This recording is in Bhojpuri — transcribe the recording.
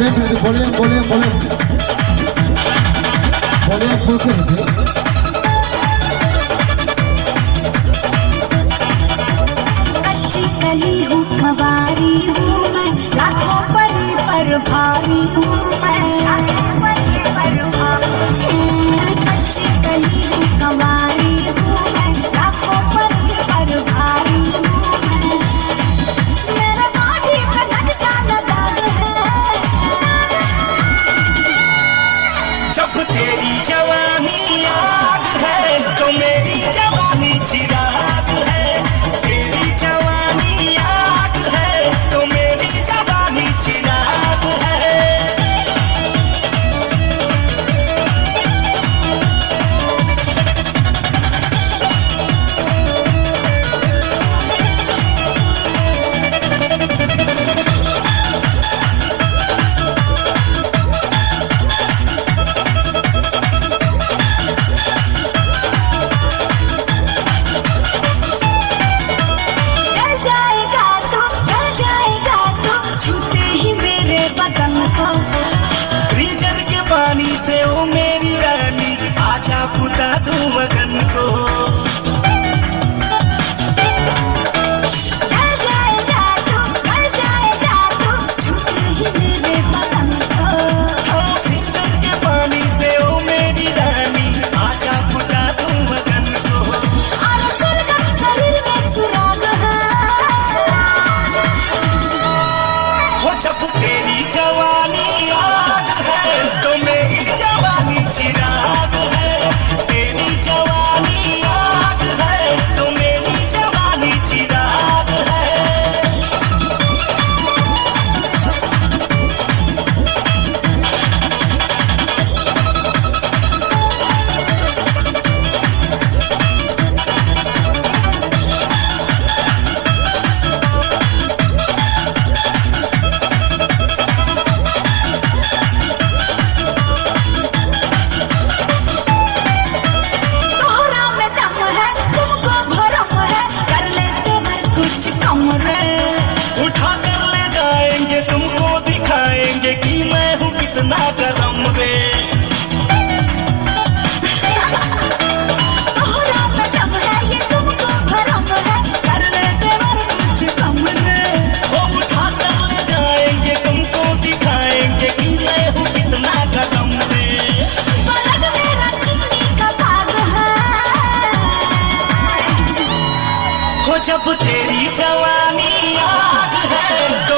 फुल कर दीजिए। अच्छी कली हूँ खबारी हूँ मैं, लाखों परी पर भारी हूँ मैं। अच्छी कली हूँ खबारी हूँ मैं, लाखों परी पर भारी हूँ मैं। मेरे बाडी पे लगता न दाग है। जब तेरी जवानी आग है तो मेरी जवानी चिराग है। तेरी जवानी आग है तो मेरी जवानी चिराग है। जल जाएगा तो जल जाएगा तो छूते ही मेरे बदन को। फ्रीजर के पानी से ओ मेरी रानी आजा बुता दूं मगन को। जल जाएगा तो छूते ही मेरे बदन को। हाँ, फ्रीजर के पानी से ओ मेरी रानी आजा बुता दूं मगन को। और सरगम शरीर में सुराग है। हो जब तेरी जवानी आग है तो मेरी जवानी चिराग है। तेरी जवानी आग है तो मेरी जवानी चिराग है। तोहरा में दम है, तुमको भरम है, कर लेते भर कुछ कम रे। उठा कर ले जाएंगे तुमको दिखाएंगे कि मैं हूँ कितना गरम रे। तोहरा में दम है, ये तुमको भरम है, कर लेते भर कुछ कम रे। वो उठा कर ले जाएंगे तुमको दिखाएंगे कि मैं हूँ कितना गरम रे। पलक मेरा चीनी का भाग है। हो जब तेरी जवानी आग है तो